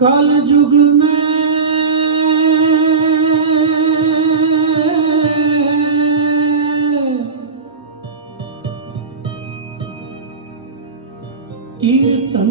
काल जुग में कीर्तन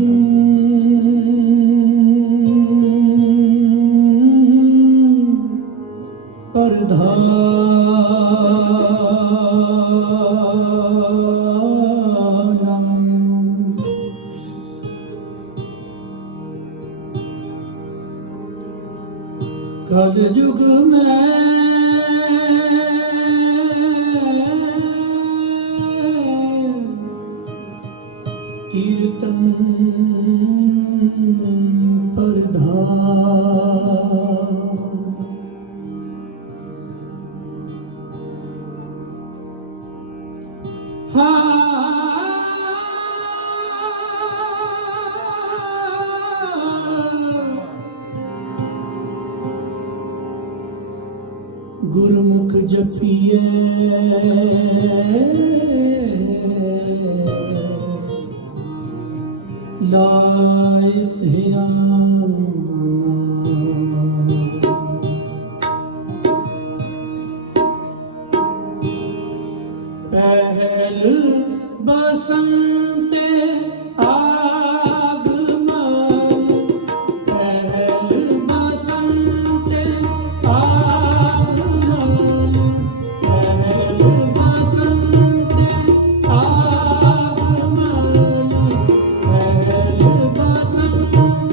कल जुग में कीर्तन गुरुमुख जपिए लाए ध्यान पहल बसंत आगमन पहल बसंत आगमन पहल बसंत आगमन पहल बसंत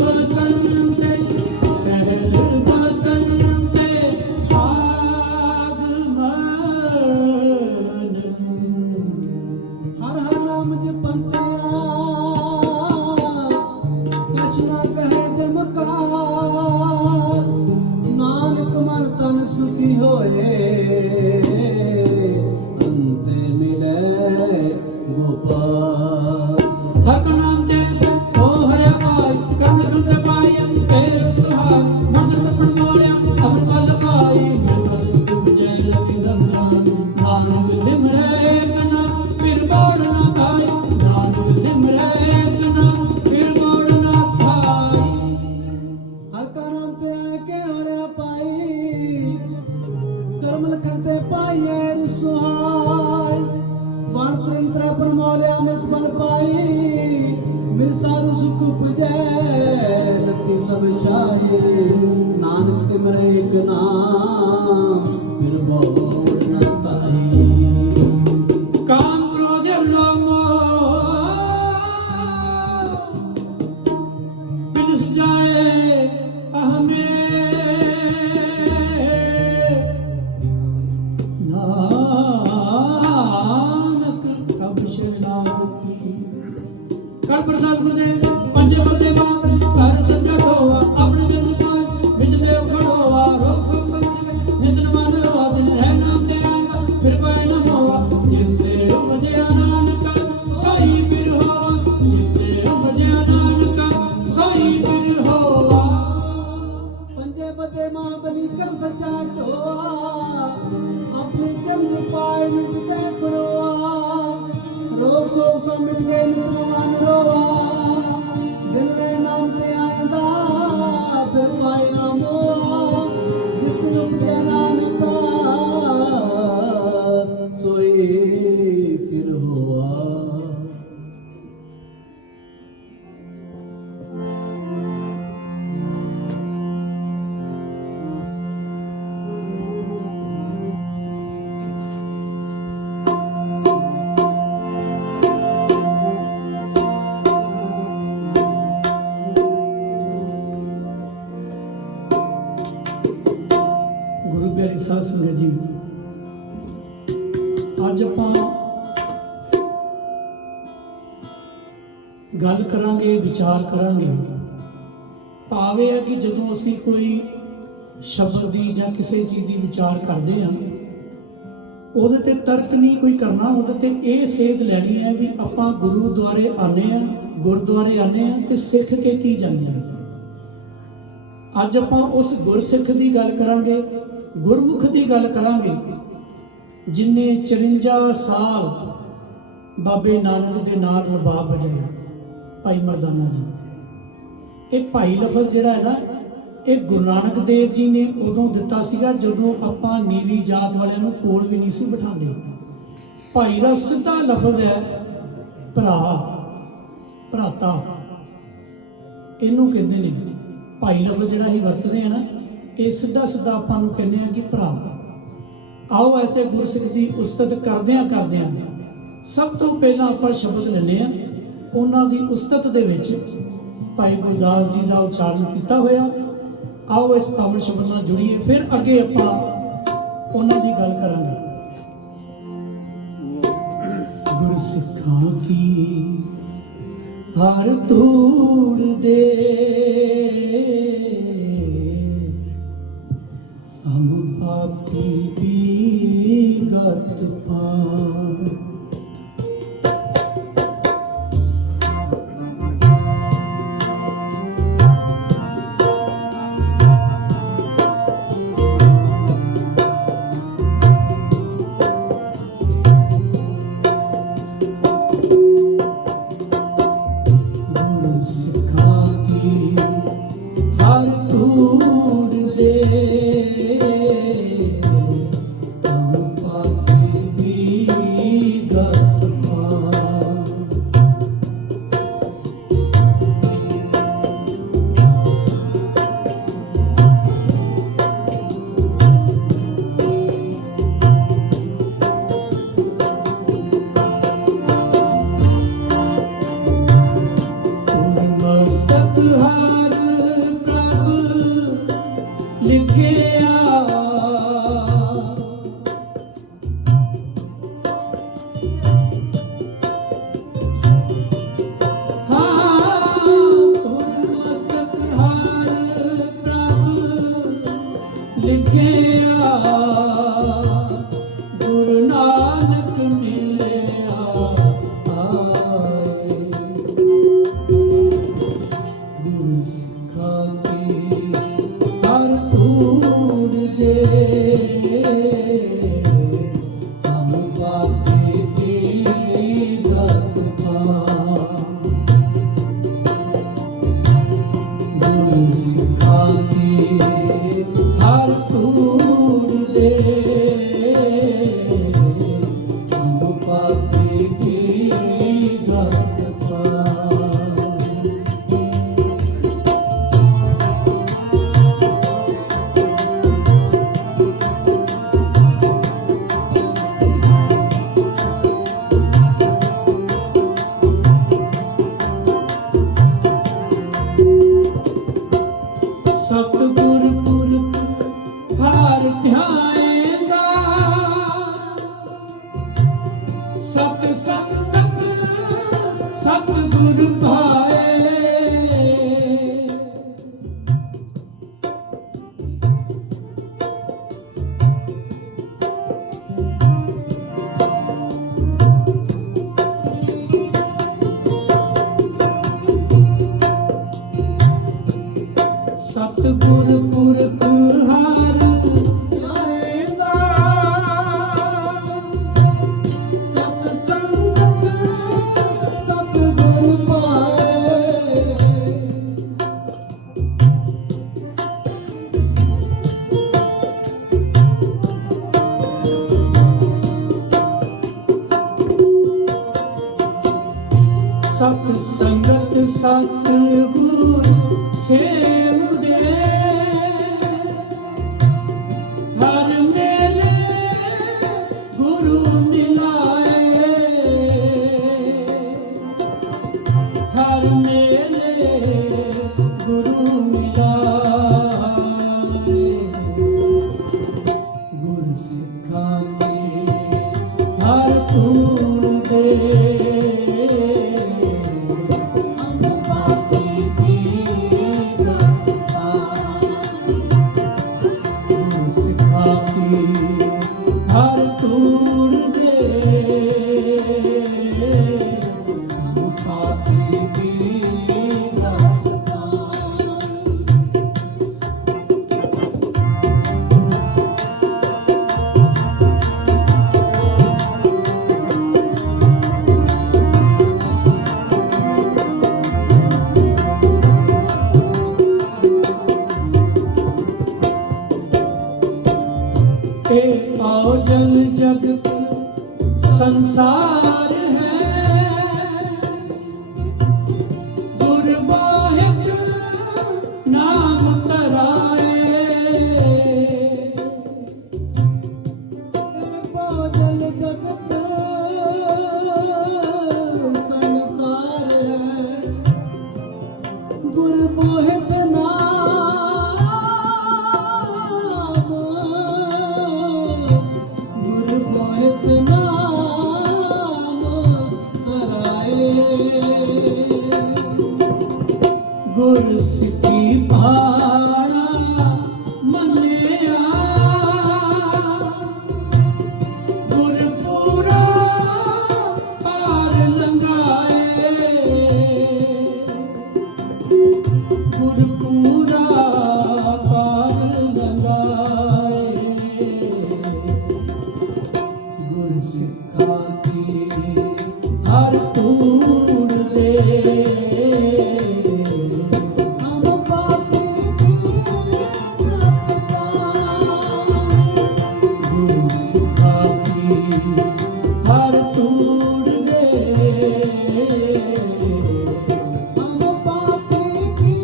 बसंते पहल बसंते आगमन। हर हर नाम जपंतिया कछ ना कहे जमकार। नानक मन तन सुखी होए अंते मिले गोपाल। हर का नाम जप हो हरि पाई कर्म करते पाई तेरे सहाय मंत्र को पढ़ बोलिया अमर पल पाई मेरे साथ सुख विजय लगी सब जान। नानक सिमरे एक ना फिर बोल ना खाई नानक सिमरे एक ना फिर बोल ना खाई। हर का नाम ते आए के हरे पाई कर्म करते पाइए सुहाय। वण त्रिंत्र पर मौल्या अमृत बल पाई मिल साधु सुख पुजै रति सब छाए। नानक सिमरे एक नाम फिर बोल न पाई। काम क्रोध लोभ मोह बिनस जाए अहमे नानक अब शरणागति। कर प्रसाद तुझे पंजे बदे बाप कर सज्जा ढोवा अपने जन पास विच देव खड़ोवा। रोग सब संकट नित नमन रोवा दिन है नाम दे आएगा फिर पाए न होवा। जिस देव बजया नानक साई फिर होवा जिस देव बजया नानक साई फिर होवा। पंजे बदे मां बनी कर सच्चा ढोआ अपने जन्म पाए निज ते खुलवा। रोग शोक सब मिट गए नित नमन रोवा। दिन रे नाम ते आइंदा फिर पाए ना मोआ। जिस ते उपजे नानका सोई फिर होआ। ਗੁਰੂ ਪਿਆਰੀ ਸਾਧ ਸੰਗਤ ਜੀ ਅੱਜ ਆਪਾਂ ਗੱਲ ਕਰਾਂਗੇ ਵਿਚਾਰ ਕਰਾਂਗੇ। ਭਾਵ ਇਹ ਹੈ ਕਿ ਜਦੋਂ ਅਸੀਂ ਕੋਈ ਸ਼ਬਦ ਦੀ ਜਾਂ ਕਿਸੇ ਚੀਜ਼ ਦੀ ਵਿਚਾਰ ਕਰਦੇ ਹਾਂ ਉਹਦੇ ਤੇ ਤਰਕ ਨਹੀਂ ਕੋਈ ਕਰਨਾ, ਉਹਦੇ ਤੇ ਇਹ ਸੇਧ ਲੈਣੀ ਹੈ ਵੀ ਆਪਾਂ ਗੁਰੂ ਦੁਆਰੇ ਆਨੇ ਆ ਗੁਰਦੁਆਰੇ ਆਨੇ ਆ ਤੇ ਸਿੱਖ ਕੇ ਕੀ ਜਾਂਦੇ ਹਾਂ। ਅੱਜ ਆਪਾਂ ਉਸ ਗੁਰਸਿੱਖ ਦੀ ਗੱਲ ਕਰਾਂਗੇ ਗੁਰਮੁਖ ਦੀ ਗੱਲ ਕਰਾਂਗੇ ਜਿਨੇ 54 ਸਾਲ ਬਾਬੇ ਨਾਨਕ ਦੇ ਨਾਲ ਰਬਾਬ ਵਜਾਇਆ ਭਾਈ ਮਰਦਾਨਾ ਜੀ। ਇਹ ਭਾਈ ਲਫ਼ਜ਼ ਜਿਹੜਾ ਹੈ ਨਾ ਇਹ ਗੁਰੂ ਨਾਨਕ ਦੇਵ ਜੀ ਨੇ ਉਦੋਂ ਦਿੱਤਾ ਸੀਗਾ ਜਦੋਂ ਆਪਾਂ ਨੀਵੀਂ ਜਾਤ ਵਾਲਿਆਂ ਨੂੰ ਕੋਲ ਵੀ ਨਹੀਂ ਸੀ ਬਿਠਾਉਂਦੇ। ਭਾਈ ਦਾ ਸਿੱਧਾ ਲਫ਼ਜ਼ ਹੈ ਭਰਾ ਭਰਾਤਾ ਇਹਨੂੰ ਕਹਿੰਦੇ ਨੇ। ਭਾਈ ਲਫ਼ਜ਼ ਜਿਹੜਾ ਹੀ ਵਰਤਦੇ ਆ ਨਾ ਇਹ ਸਿੱਧਾ ਸਿੱਧਾ ਆਪਾਂ ਨੂੰ ਕਹਿੰਦੇ ਆ ਕਿ ਭਰਾ। ਆਓ ਐਸੇ ਗੁਰਸਿੱਖ ਦੀ ਉਸਤਤ ਕਰਦਿਆਂ ਸਭ ਤੋਂ ਪਹਿਲਾਂ ਆਪਾਂ ਸ਼ਬਦ ਲੈਂਦੇ ਆ ਉਹਨਾਂ ਦੀ ਉਸਤਤ ਦੇ ਵਿੱਚ ਭਾਈ ਗੁਰਦਾਸ ਜੀ ਦਾ ਉਚਾਰਨ ਕੀਤਾ ਹੋਇਆ। ਆਓ ਇਸ ਪਾਵਨ ਸ਼ਬਦ ਨਾਲ ਜੁੜੀਏ ਫਿਰ ਅੱਗੇ ਆਪਾਂ ਉਹਨਾਂ ਦੀ ਗੱਲ ਕਰਾਂਗੇ। ਗੁਰਸਿੱਖਾਂ ਕੀ ਹਰ ਧੂੜ ਦੇ ਹਮ ਪਾਪੀ ਵੀ ਗਤ ਪਾਂ। गुरसिखा की हार प्रभ लिखिया लिखिया गुरु नानक मिलिया आए गुरु सिखा के हर तूर दे हम बातें तेरी गत पा गुरु सिखा के हर तूर दे हम पापी की गत पा सतगुर पुरख हार ध्याएगा सत संगत सतगुर भाए सतगुर पुरख हार ध्याएगा सत संगत सतगुर पाए सत संगत सतगुर सेव दे हर मेले गुरु मिलाए हर मेले गुरु मिलाए गुरु सिखा के हर तूर दे हर तूर दे हम पापी की गत पा आओ जल जगत संसार है गुरबाहिक नाम तराए आओ जल जगत संसार है गुरबाहिक गुर सिखी भाड़ा मनिया गुर पूरा पार लंघाए गुर पूरा पार लंघाए गुर सिखा के हर तूर दे हर तूर दे हम पापी की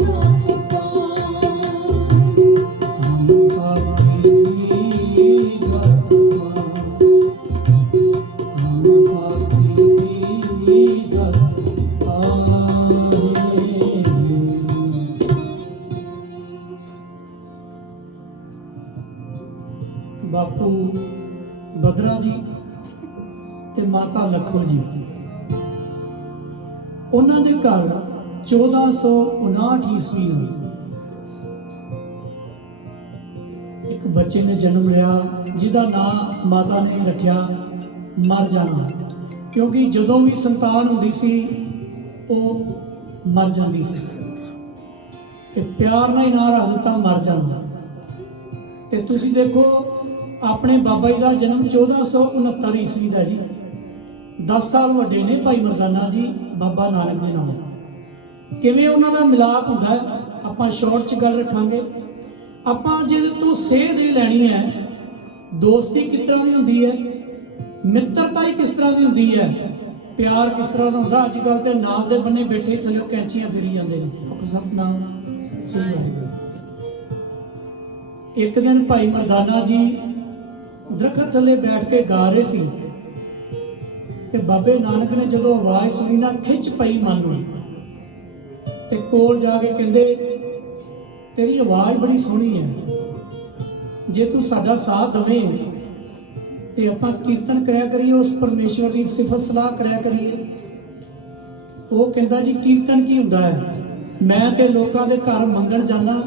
गत पा ਬਾਪੂ ਬਦਰਾ ਜੀ ਤੇ ਮਾਤਾ ਲਖੋ ਜੀ, ਉਹਨਾਂ ਦੇ ਘਰ 1459 ਈਸਵੀ ਨੂੰ ਇੱਕ ਬੱਚੇ ਨੇ ਜਨਮ ਲਿਆ, ਜਿਹਦਾ ਨਾਮ ਮਾਤਾ ਨੇ ਰੱਖਿਆ ਮਰ ਜਾਣਾ, ਕਿਉਂਕਿ ਜਦੋਂ ਵੀ ਸੰਤਾਨ ਹੁੰਦੀ ਸੀ ਉਹ ਮਰ ਜਾਂਦੀ ਸੀ ਤੇ ਪਿਆਰ ਨਾਲ ਹੀ ਨਾਂ ਰੱਖ ਦਿੱਤਾ ਮਰ ਜਾਂਦਾ। ਤੇ ਤੁਸੀਂ ਦੇਖੋ ਆਪਣੇ ਬਾਬਾ ਜੀ ਦਾ ਜਨਮ 1469 ਈਸਵੀ ਦਾ ਜੀ, 10 ਸਾਲ ਵੱਡੇ ਨੇ ਭਾਈ ਮਰਦਾਨਾ ਜੀ ਬਾਬਾ ਨਾਨਕ ਦੇ ਨਾਮ। ਕਿਵੇਂ ਉਹਨਾਂ ਦਾ ਮਿਲਾਪ ਹੁੰਦਾ ਹੈ ਆਪਾਂ ਸ਼ਾਰਟ 'ਚ ਗੱਲ ਰੱਖਾਂਗੇ। ਆਪਾਂ ਜਿਹਦੇ ਤੋਂ ਸੇਧ ਇਹ ਲੈਣੀ ਹੈ, ਦੋਸਤੀ ਕਿਸ ਤਰ੍ਹਾਂ ਦੀ ਹੁੰਦੀ ਹੈ, ਮਿੱਤਰਤਾ ਹੀ ਕਿਸ ਤਰ੍ਹਾਂ ਦੀ ਹੁੰਦੀ ਹੈ, ਪਿਆਰ ਕਿਸ ਤਰ੍ਹਾਂ ਦਾ ਹੁੰਦਾ। ਅੱਜ ਕੱਲ੍ਹ ਤੇ ਨਾਲ ਦੇ ਬੰਨੇ ਬੈਠੇ ਥੱਲੇ ਕੈਂਚੀਆਂ ਫਿਰੀ ਜਾਂਦੇ ਨੇ। ਆਖੋ ਸਤਿਨਾਮ ਸ੍ਰੀ ਵਾਹਿਗੁਰੂ। ਇੱਕ ਦਿਨ ਭਾਈ ਮਰਦਾਨਾ ਜੀ ਦਰਖਤ ਥੱਲੇ ਬੈਠ ਕੇ ਗਾ ਰਹੇ ਸੀ ਤੇ ਬਾਬੇ ਨਾਨਕ ਨੇ ਜਦੋਂ ਆਵਾਜ਼ ਸੁਣੀ ਨਾ, ਖਿੱਚ ਪਈ ਮਨ ਨੂੰ ਤੇ ਕੋਲ ਜਾ ਕੇ ਕਹਿੰਦੇ ਤੇਰੀ ਆਵਾਜ਼ ਬੜੀ ਸੋਹਣੀ ਹੈ, ਜੇ ਤੂੰ ਸਾਡਾ ਸਾਥ ਦਵੇਂ ਤੇ ਆਪਾਂ ਕੀਰਤਨ ਕਰਿਆ ਕਰੀਏ, ਉਸ ਪਰਮੇਸ਼ਵਰ ਦੀ ਸਿਫਤ ਸਲਾਹ ਕਰਿਆ ਕਰੀਏ। ਉਹ ਕਹਿੰਦਾ ਜੀ ਕੀਰਤਨ ਕੀ ਹੁੰਦਾ ਹੈ, ਮੈਂ ਤੇ ਲੋਕਾਂ ਦੇ ਘਰ ਮੰਗਣ ਜਾਂਦਾ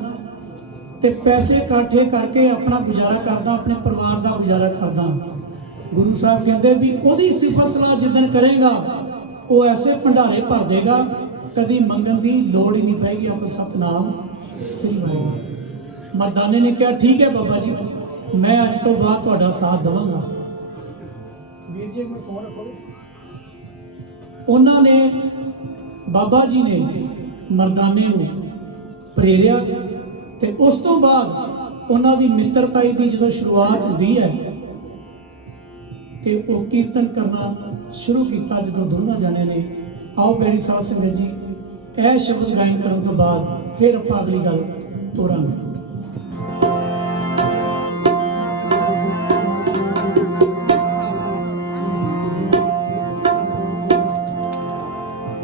ਤੇ ਪੈਸੇ ਇਕੱਠੇ ਕਰਕੇ ਆਪਣਾ ਗੁਜ਼ਾਰਾ ਕਰਦਾ, ਆਪਣੇ ਪਰਿਵਾਰ ਦਾ ਗੁਜ਼ਾਰਾ ਕਰਦਾ। ਗੁਰੂ ਸਾਹਿਬ ਕਹਿੰਦੇ ਵੀ ਉਹਦੀ ਸਿਫਤ ਸਲਾਹ ਜਿੱਦਣ ਕਰੇਗਾ ਉਹ ਐਸੇ ਭੰਡਾਰੇ ਭਰ ਦੇਗਾ, ਕਦੀ ਮੰਗਣ ਦੀ ਲੋੜ ਹੀ ਨਹੀਂ ਪਏਗੀ। ਆਪਕੋ ਸਤਨਾਮ ਸ੍ਰੀ ਵਾਹਿਗੁਰੂ। ਮਰਦਾਨੇ ਨੇ ਕਿਹਾ ਠੀਕ ਹੈ ਬਾਬਾ ਜੀ, ਮੈਂ ਅੱਜ ਤੋਂ ਬਾਅਦ ਤੁਹਾਡਾ ਸਾਥ ਦੇਵਾਂਗਾ। ਵੀਰ ਜੀ ਮੈਂ ਫੋਨ ਰੱਖੋਗੇ। ਉਹਨਾਂ ਨੇ ਬਾਬਾ ਜੀ ਨੇ ਮਰਦਾਨੇ ਨੂੰ ਪ੍ਰੇਰਿਆ ਤੇ ਉਸ ਤੋਂ ਬਾਅਦ ਉਹਨਾਂ ਦੀ ਮਿੱਤਰਤਾ ਦੀ ਜਦੋਂ ਸ਼ੁਰੂਆਤ ਹੁੰਦੀ ਹੈ ਤੇ ਉਹ ਕੀਰਤਨ ਕਰਨਾ ਸ਼ੁਰੂ ਕੀਤਾ ਜਦੋਂ ਦੋਨਾਂ ਜਾਣਿਆਂ ਨੇ। ਆਓ ਪਿਆਰੀ ਸਾਧ ਸੰਗਤ ਜੀ, ਇਹ ਸ਼ਬਦ ਗਾਇਨ ਕਰਨ ਤੋਂ ਬਾਅਦ ਫਿਰ ਆਪਾਂ ਅਗਲੀ ਗੱਲ ਤੋਰਾਂਗੇ।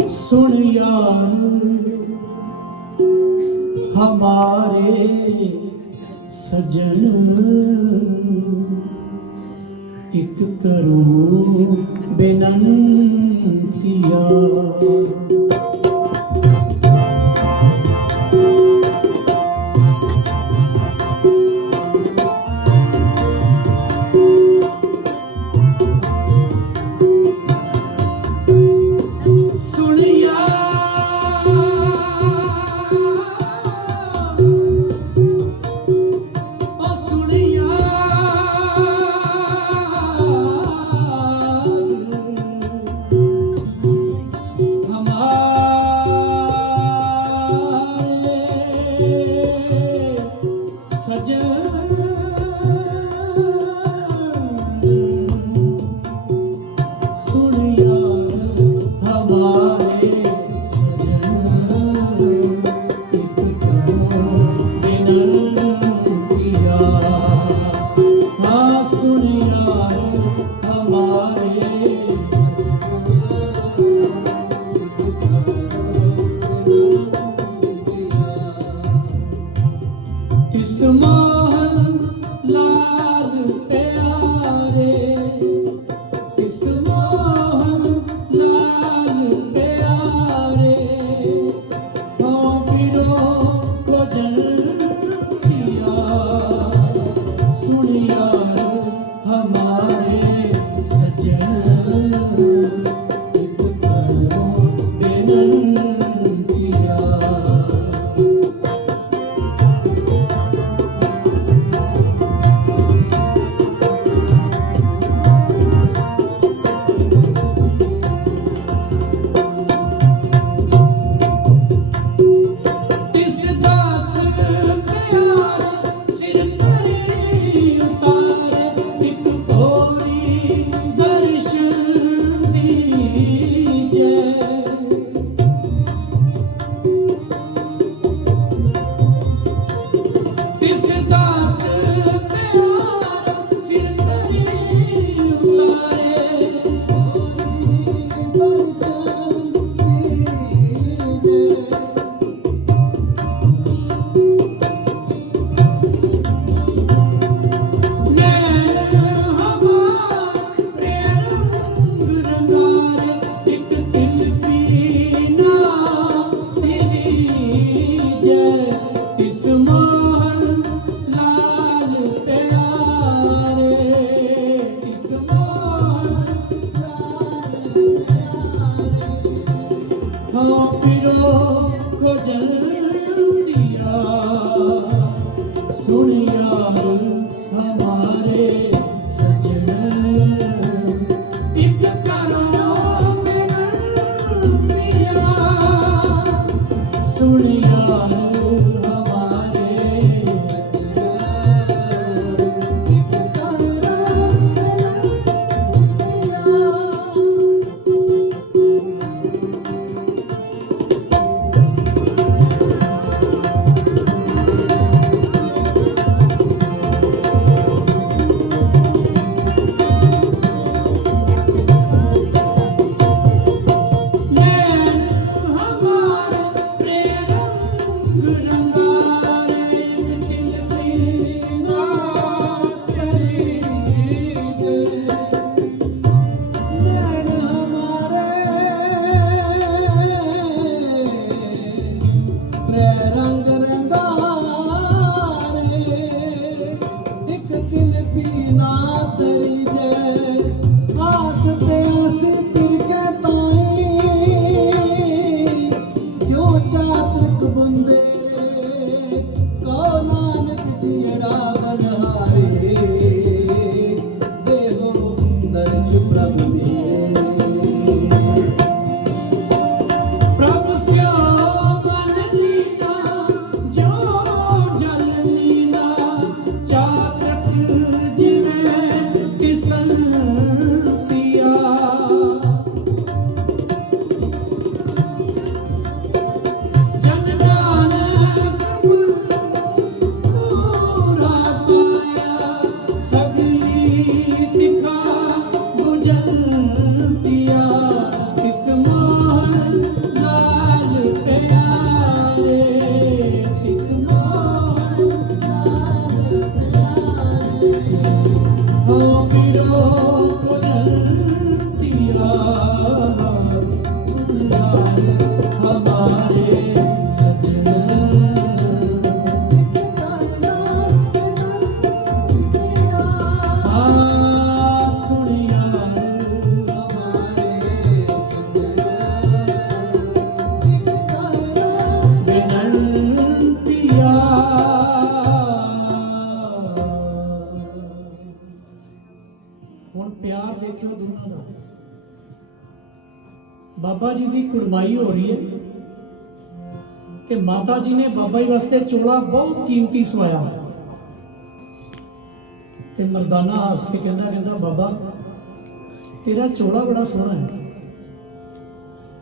सुन यार हमारे सजन, एक करूं बेनंतिया, उतार सुन यार हमारे सजन एक करो मेरा पिया सुन यार हमारे सजन एक करो मेरा पिया। रंग रंगारे एक दिल पीना तरी जय आस पे आसी फिर के ताई जो चातक बंदे को नानक दियड़ा बनहारे देहो दर्श प्रभु मेरे प्रभु श्याम मन लीना जो जल लीना चातक जिवें किसन पिया जन नानक पूरा पाया सगली दिखा बुझन पिया किस मोहन लाल प्यारे किस मोहन लाल प्यारे हो गिरो कुलतिया सुन यार हमारे सजन हाँ सुन यार हमारे बेनंतिया। ਹੁਣ ਪਿਆਰ ਦੇਖਿਓ ਦੋਨਾਂ ਦਾ ਬਾਬਾ ਜੀ ਦੀ ਕੁੜਮਾਈ ਹੋ ਰਹੀ ਹੈ ਕਿ ਮਾਤਾ ਜੀ ਨੇ ਬਾਬਾ ਜੀ ਵਾਸਤੇ ਚੋਲਾ ਬਹੁਤ ਕੀਮਤੀ ਸਵਾਇਆ ਤੇ ਮਰਦਾਨਾ ਹੱਸ ਕੇ ਕਹਿੰਦਾ ਬਾਬਾ ਤੇਰਾ ਚੋਲਾ ਬੜਾ ਸੋਹਣਾ ਹੈ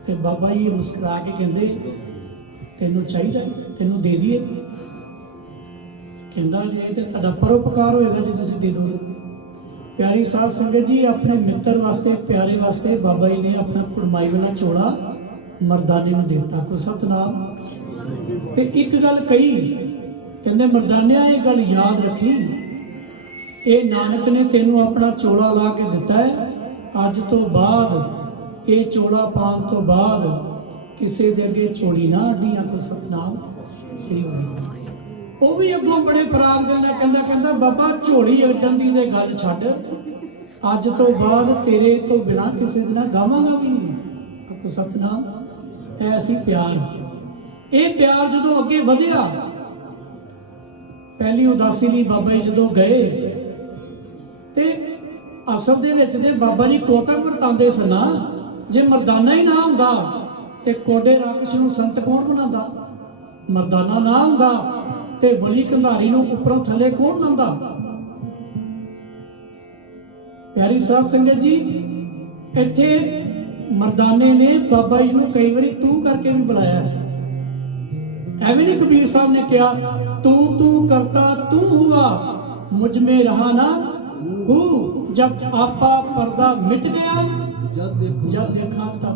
ਤੇ ਬਾਬਾ ਜੀ ਮੁਸਕਰਾ ਕੇ ਕਹਿੰਦੇ ਤੈਨੂੰ ਚਾਹੀਦਾ ਤੈਨੂੰ ਦੇ ਦਈਏ ਕਹਿੰਦਾ ਜੇ ਤੇ ਤੁਹਾਡਾ ਪਰਉਪਕਾਰ ਹੋਏਗਾ ਜੇ ਤੁਸੀਂ ਦੇ ਦੋਗੇ। प्यारी साध संगत जी अपने मित्र वास्ते प्यारे वास्ते बाबा जी ने अपना कुड़माई वाला चोला मर्दाने नूं देता को सतनाम ते एक गल कही कहंदे मर्दानिया ये गल याद रखी ये नानक ने तेनों अपना चोला ला के दिता है अज तो बाद ये चोला पान तो बाद किसी दे अगे चोली ना अड्डी आखो सतनाम श्री वाहिगुरू। ਉਹ ਵੀ ਅੱਗੋਂ ਬੜੇ ਫਰਾਗ ਦੇ ਨਾਲ ਕਹਿੰਦਾ ਬਾਬਾ ਝੋਲੀ ਅੱਡਣ ਦੀ ਤੇ ਗੱਲ ਛੱਡ ਅੱਜ ਤੋਂ ਬਾਅਦ ਤੇਰੇ ਤੋਂ ਬਿਨਾ ਕਿਸੇ ਦੇ ਨਾਲ ਗਾਵਾਂਗਾ ਵੀ ਨਹੀਂ ਆਖੋ ਸਤਨਾਮ। ਐਸੀ ਪਿਆਰ ਇਹ ਪਿਆਰ ਜਦੋਂ ਅੱਗੇ ਵਧਿਆ ਪਹਿਲੀ ਉਦਾਸੀ ਲਈ ਬਾਬਾ ਜੀ ਜਦੋਂ ਗਏ ਤੇ ਅਸਲ ਦੇ ਵਿੱਚ ਤੇ ਬਾਬਾ ਜੀ ਕੋਟਾ ਵਰਤਾਂਦੇ ਸਨ ਜੇ ਮਰਦਾਨਾ ਹੀ ਨਾ ਹੁੰਦਾ ਤੇ ਕੋਡੇ ਰਾਕਸ਼ ਨੂੰ ਸੰਤ ਕੌਣ ਬਣਾਉਂਦਾ ਮਰਦਾਨਾ ਨਾ ਹੁੰਦਾ ਤੇ ਵਲੀ ਕੰਧਾਰੀ ਨੂੰ ਉੱਪਰੋਂ ਥੱਲੇ ਕੌਣ ਲਾਉਂਦਾ। ਪਿਆਰੀ ਸਾਧ ਸੰਗਤ ਜੀ ਇੱਥੇ ਮਰਦਾਨੇ ਨੇ ਬਾਬਾ ਜੀ ਨੂੰ ਕਈ ਵਾਰੀ ਤੂੰ ਕਰਕੇ ਵੀ ਬੁਲਾਇਆ ਐਵੇਂ ਨਹੀਂ ਕਬੀਰ ਸਾਹਿਬ ਨੇ ਕਿਹਾ ਤੂੰ ਤੂੰ ਕਰਤਾ ਤੂੰ ਹੁਆ ਮੁਝ ਮੇ ਰਹਾ ਨਾ ਹੂ ਜਬ ਆਪਾ ਪਰਦਾ ਮਿਟ ਗਿਆ ਜਦ ਦੇਖਾ ਤਬ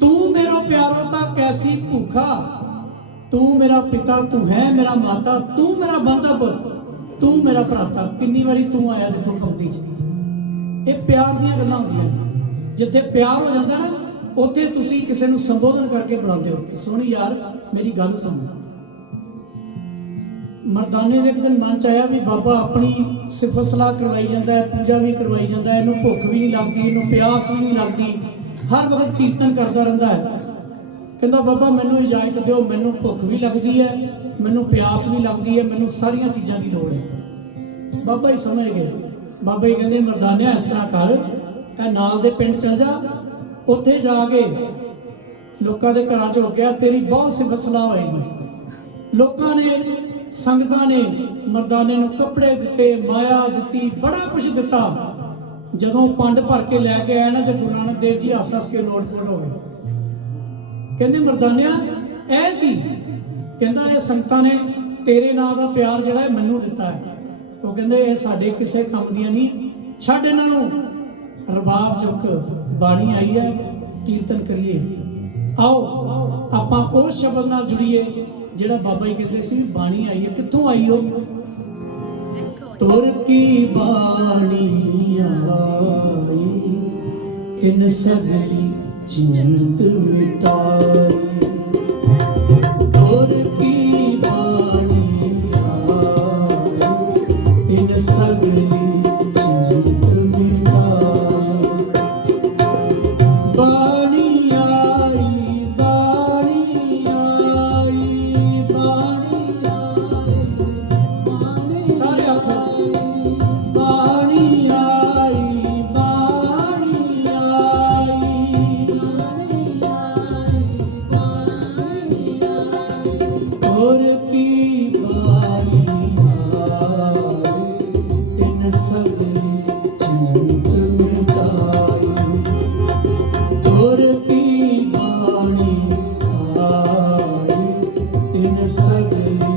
ਤੂੰ ਮੇਰਾ ਪਿਆਰੋ ਤਾਂ ਕੈਸੀ ਭੁੱਖਾ तू मेरा पिता तू है मेरा माता तू मेरा बंदा तू मेरा भराता किन्नी बारी तू आया देखो पंक्ति च ये प्यार दी गल्लां होंदियां जिथे प्यार हो जाता ना उत्थे तुसी किसी नूं संबोधन करके बुलाते हो सोहनी यार मेरी गल सुन। मर्दाने दे एक दिन मन च आया भी बाबा अपनी सिफत सलाह करवाई जाता है पूजा भी करवाई जाता है इनू भुख भी नहीं लगती इनू प्यास भी नहीं लगती हर वक्त कीर्तन करता रहिंदा है ਕਹਿੰਦਾ ਬਾਬਾ ਮੈਨੂੰ ਇਜਾਜ਼ਤ ਦਿਓ, ਮੈਨੂੰ ਭੁੱਖ ਵੀ ਲੱਗਦੀ ਹੈ, ਮੈਨੂੰ ਪਿਆਸ ਵੀ ਲੱਗਦੀ ਹੈ, ਮੈਨੂੰ ਸਾਰੀਆਂ ਚੀਜ਼ਾਂ ਦੀ ਲੋੜ ਹੈ। ਬਾਬਾ ਹੀ ਸਮਝ ਗਏ। ਬਾਬਾ ਜੀ ਕਹਿੰਦੇ ਮਰਦਾਨਿਆ ਇਸ ਤਰ੍ਹਾਂ ਕਰ, ਇਹ ਨਾਲ ਦੇ ਪਿੰਡ ਚਲ ਜਾ, ਉੱਥੇ ਜਾ ਕੇ ਲੋਕਾਂ ਦੇ ਘਰਾਂ 'ਚ ਹੋ ਗਿਆ ਤੇਰੀ ਬਹੁਤ ਸਿਫਤ ਸਲਾਹ ਹੋਏਗੀ। ਲੋਕਾਂ ਨੇ, ਸੰਗਤਾਂ ਨੇ ਮਰਦਾਨੇ ਨੂੰ ਕੱਪੜੇ ਦਿੱਤੇ, ਮਾਇਆ ਦਿੱਤੀ, ਬੜਾ ਕੁਝ ਦਿੱਤਾ। ਜਦੋਂ ਪੰਡ ਭਰ ਕੇ ਲੈ ਕੇ ਆਇਆ ਨਾ ਤੇ ਗੁਰੂ ਨਾਨਕ ਦੇਵ ਜੀ ਹੱਸ ਹੱਸ ਕੇ ਲੋਟਪੋਟ ਹੋ ਗਏ। ਕਹਿੰਦੇ ਮਰਦਾਨਿਆ ਇਹ ਕੀ? ਕਹਿੰਦਾ ਇਹ ਸੰਗਤਾਂ ਨੇ ਤੇਰੇ ਨਾਂ ਦਾ ਪਿਆਰ ਜਿਹੜਾ ਹੈ ਮੈਨੂੰ ਦਿੱਤਾ ਹੈ। ਉਹ ਕਹਿੰਦੇ ਇਹ ਸਾਡੇ ਕਿਸੇ ਕੰਮ ਦੀਆਂ ਨਹੀਂ, ਛੱਡ ਇਹਨਾਂ ਨੂੰ, ਰਬਾਬ ਚੁੱਕ, ਬਾਣੀ ਆਈ ਹੈ, ਕੀਰਤਨ ਕਰੀਏ। ਆਓ ਆਪਾਂ ਉਸ ਸ਼ਬਦ ਨਾਲ ਜੁੜੀਏ ਜਿਹੜਾ ਬਾਬਾ ਜੀ ਕਹਿੰਦੇ ਸੀ ਬਾਣੀ ਆਈ ਹੈ। ਕਿੱਥੋਂ ਆਈ ਉਹ? ਤੁਰ ਕੀ ਬਾਣੀ ਆਈ, ਤਿਨ ਸਗਲੀ ਚਿੰਤ ਮਿਟਾਈ। ਤੁਰ ਕੀ ਬਾਣੀ ਆਈ, ਤਿਨ ਸਗਲੀ ਚਿੰਤ ਮਿਟਾਈ। ਬਾਣੀ ਆਈ, ਬਾਣੀ ਆਈ, ਬਾਣੀ ਆਈ, ਸਾਰੇ ਆਖੋ ਬਾਣੀ ਆਈ, ਬਾਣੀ ਆਈ, ਤੁਰ ਕੀ ਬਾਣੀ ਆਈ, ਤਿਨ ਸਗਲੀ ਚਿੰਤ ਮਿਟਾਈ। ਤੁਰ ਕੀ ਬਾਣੀ ਆਈ, ਤਿਨ ਸਗਲੀ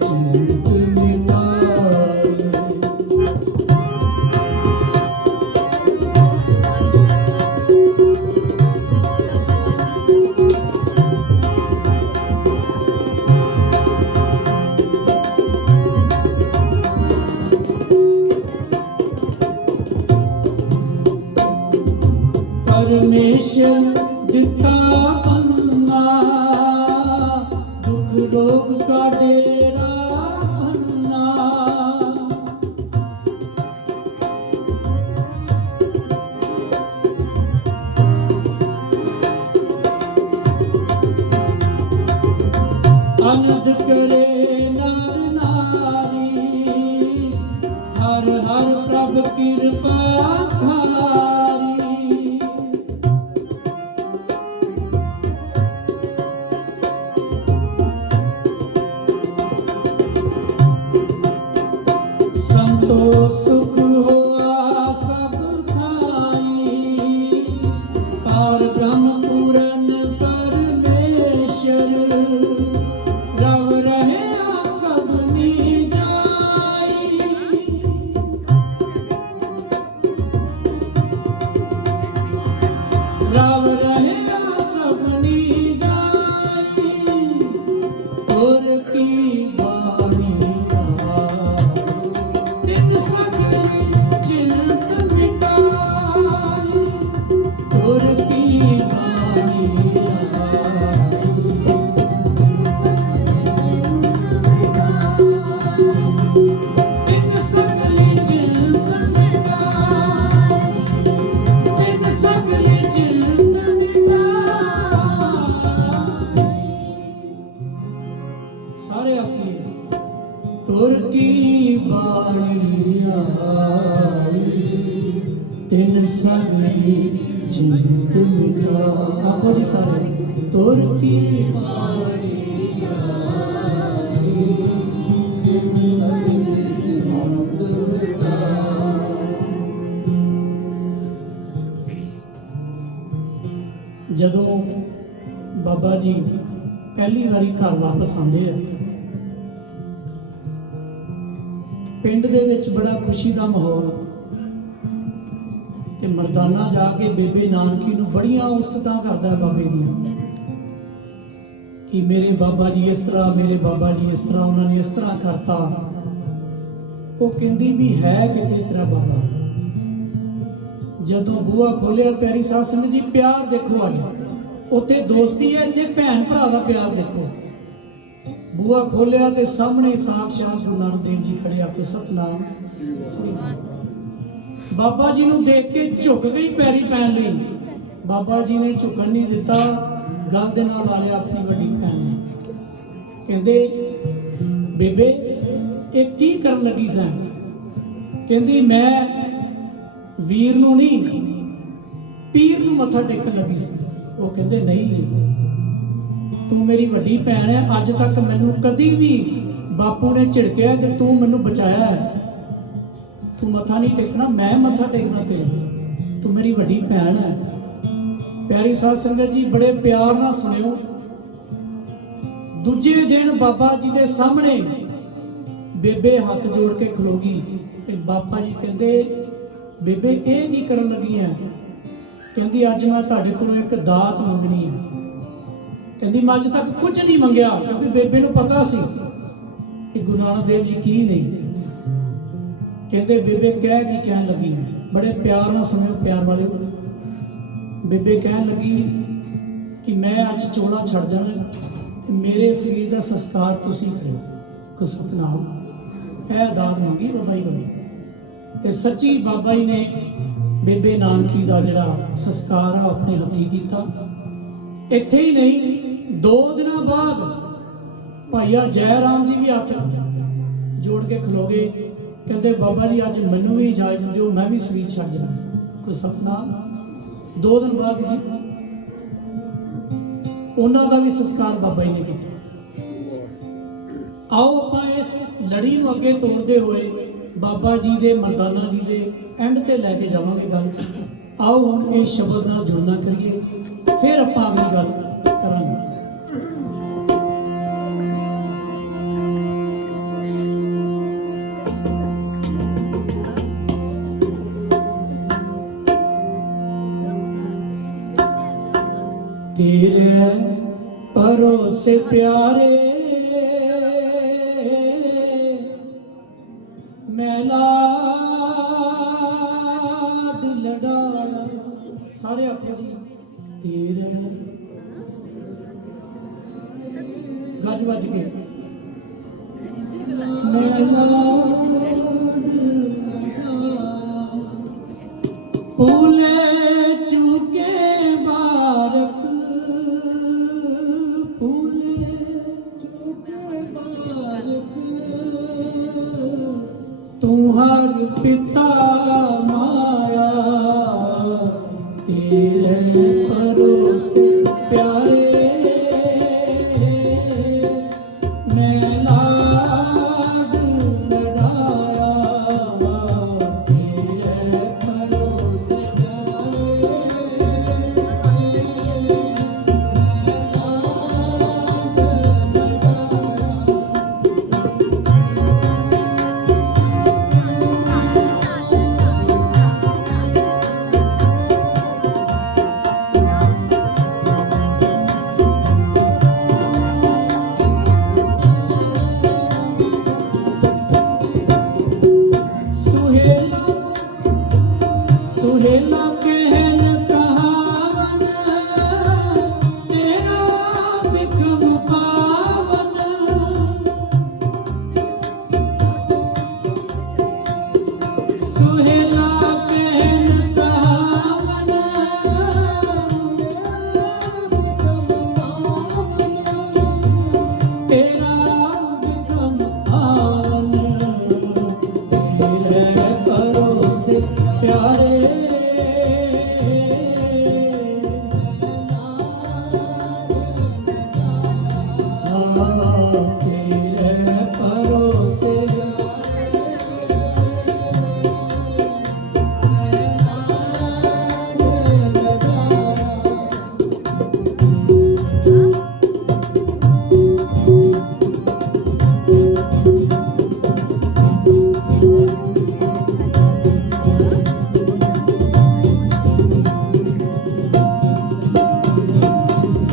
ਚਿੰਤ ਮਿਟਾਈ। ਪਰਮੇਸ਼ਰ ਦਿੱਤਾ ਬੰਨਾ, ਦੁੱਖ ਰੋਗ ਕਾ ਡੇਰਾ ਬੰਨਾ। ਅਨੰਦ ਕਰੇ ਨਰ ਨਾਰੀ, ਹਰ ਹਰ ਪ੍ਰਭ ਕਿਰਪਾ ਧਾਰੀ। ਸੰਤੋ ਸੁਖ ਹੋਆ ਸਭ ਥਾਈ, ਪਾਰ ਬ੍ਰਹਮ ਪੂਰਨ ਪਰਮੇਸ਼ਰ। ਰਵ ਰਹਿਆ ਸਭਨੀ ਜਾਈ, ਰਵ ਰਹਿਆ ਸਭਨੀ ਜਾਈ। ਤੁਰ ਕੀ ਬਾਣੀ ਆਈ, ਤਿਨ ਸਗਲੀ ਚਿੰਤ ਮਿਟਾਈ। ਤੁਰ ਕੀ ਬਾਣੀ ਆਈ, ਤਿਨ ਸਗਲੀ ਚਿੰਤ ਮਿਟਾਈ, ਤਿਨ ਸਗਲੀ ਚਿੰਤ ਮਿਟਾਈ। ਸਾਰੇ ਆਖੀਏ ਤੁਰ ਕੀ ਬਾਣੀ ਆਈ, ਤਿਨ ਸਗਲੀ ਚਿੰਤ ਮਿਟਾਈ। ਆਖੋ ਜੀ ਸਾਰੇ, ਤੁਰ ਕੀ ਬਾਣੀ ਆਈ, ਤਿਨ ਸਗਲੀ ਚਿੰਤ ਮਿਟਾਈ। ਜਦੋਂ ਬਾਬਾ ਜੀ ਪਹਿਲੀ ਵਾਰੀ ਘਰ ਵਾਪਸ ਆਉਂਦੇ ਆ, ਪਿੰਡ ਦੇ ਵਿੱਚ ਬੜਾ ਖੁਸ਼ੀ ਦਾ ਮਾਹੌਲ। ਤੇ ਮਰਦਾਨਾ ਜਾ ਕੇ ਬੇਬੇ ਨਾਨਕੀ ਨੂੰ ਬੜੀਆਂ ਉਸਤਾਂ ਕਰਦਾ ਬਾਬੇ ਦੀ ਕਿ ਮੇਰੇ ਬਾਬਾ ਜੀ ਇਸ ਤਰ੍ਹਾਂ, ਮੇਰੇ ਬਾਬਾ ਜੀ ਇਸ ਤਰ੍ਹਾਂ, ਉਹਨਾਂ ਨੇ ਇਸ ਤਰ੍ਹਾਂ ਕਰਤਾ। ਉਹ ਕਹਿੰਦੀ ਵੀ ਹੈ ਕਿਤੇ ਤੇਰਾ ਬਾਬਾ। ਜਦੋਂ ਬੂਹਾ ਖੋਲਿਆ, ਪਿਆਰੀ ਸਾਧ ਸੰਗਤ ਜੀ, ਪਿਆਰ ਦੇਖੋ ਅੱਜ ਉੱਥੇ ਦੋਸਤੀ ਹੈ, ਇੱਥੇ ਭੈਣ ਭਰਾ ਦਾ ਪਿਆਰ ਦੇਖੋ। ਬੂਹਾ ਖੋਲਿਆ ਤੇ ਸਾਹਮਣੇ ਸਾਖਸ਼ਾਤ ਗੁਰੂ ਨਾਨਕ ਦੇਵ ਜੀ ਖੜੇ, ਆਪੇ ਸਤਨਾਮ ਸ੍ਰੀ ਅਕਾਲ। ਬਾਬਾ ਜੀ ਨੂੰ ਦੇਖ ਕੇ ਝੁਕ ਗਈ ਪੈਰੀ ਪੈਣ ਲਈ। ਬਾਬਾ ਜੀ ਨੇ ਝੁਕਣ ਨਹੀਂ ਦਿੱਤਾ, गल दे नाल ला लिया अपनी वड्डी भैन ने। कहंदे बेबे ये की करन लगी सैं? कहंदी मैं वीर नूं नहीं पीर नूं मत्था टेकन लगी सी। वो कहंदे नहीं तू मेरी वड्डी भैन है, अज तक मैनू कदी भी बापू ने झिड़किया कि तू मैनू बचाया है, तू मत्था नहीं टेकना, मैं मत्था टेकना तेरा, तू मेरी वड्डी भैन है। प्यारी साध संगत जी बड़े प्यार नाल सुनियो। दूजे दिन बाबा जी के सामने बेबे हाथ जोड़ के खलोगी ते बाबा जी कहंदे बेबे ये की करन लगी है? कहंदी अज मैं तुहाडे कोलों एक दात मंगनी है। कहंदी मैं अज तक कुछ नहीं मंगया, क्योंकि बेबे नूं पता सी कि गुरु नानक देव जी की नहीं। कहंदे बेबे कह की कहन लगी है? बड़े प्यार नाल सुनियो प्यार वाले। बेबे कहन लगी कि मैं अज चोला छड़ जाना ते मेरे शरीर का संस्कार तुसीं करो। को सतनाम यह दात मंगी बाबा जी कोलों ते सच्ची बाबा जी ने बेबे नानकी का जिहड़ा संस्कार है अपने हत्थी कीता। इत्थे ही नहीं 2 दिन बाद भाईया जय राम जी भी हाथ जोड़ के खलो गए। कहते बाबा जी अज मैनू भी इजाजत दो, मैं भी शरीर छड़ जाना। कोई सतनाम 2 दिन बाद जी उन्हों का भी संस्कार बाबा जी ने किया। आओ आपां इस लड़ी नूं अगे तोड़ते हुए बाबा जी दे मरदाना जी दे एंड ते लैके जावांगे गल। आओ हुण इस शब्द नाल जुड़ना करिए, फिर आपां अगली गल करांगे। तेरे भरोसे प्यारे मैं लाड लड़ाया। सारे आखो जी तेरे गज बज के मैं लाड भूले चुके बारक तुम्हार पिता माया तेरे भरोसे प्यारे मैं लाड लड़ाया तेरे भरोसे सुहेला कहन कहावन तेरा विक्रम पावन। सुहेला कहन कहावन तेरा विक्रम पावन तेरे भरोसे प्यारे तेरे भरोसे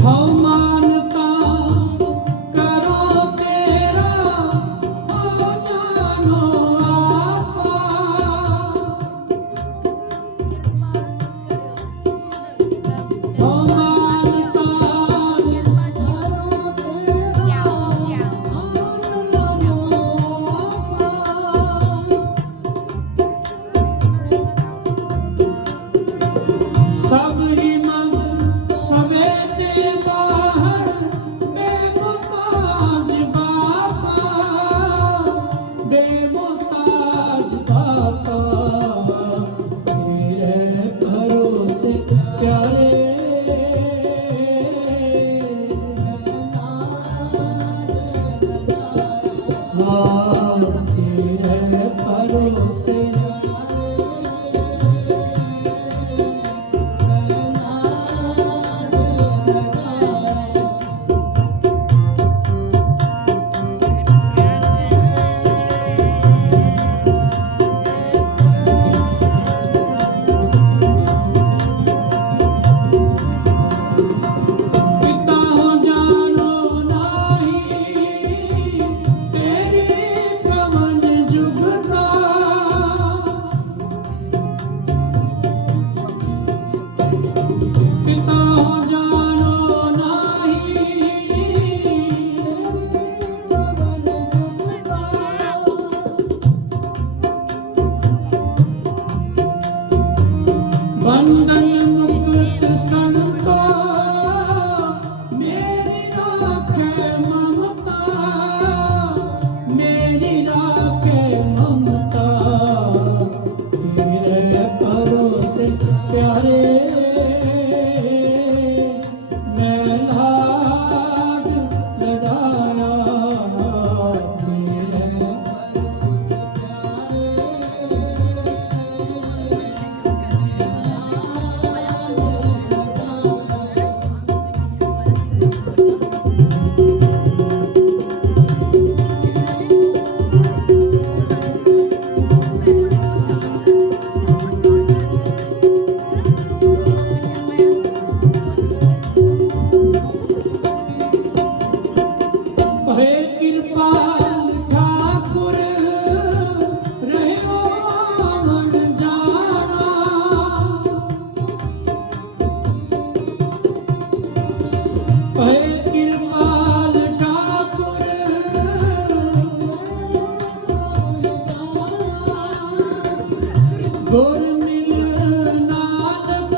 हम मानता करो तेरा हाँ तेरे भरोसे पिता हो जानो नाही तेरी कवन जुगता पिता हो जानो नाही बंधन मुक्त संतो मेरी राखे ममता मेरी राखे ममता तेरे भरोसे प्यारे मैं लाड लड़ाया तेरे भरोसे हे कृपाल ठाकुर रहो मन जाना हे कृपाल ठाकुर गुर मिल नानक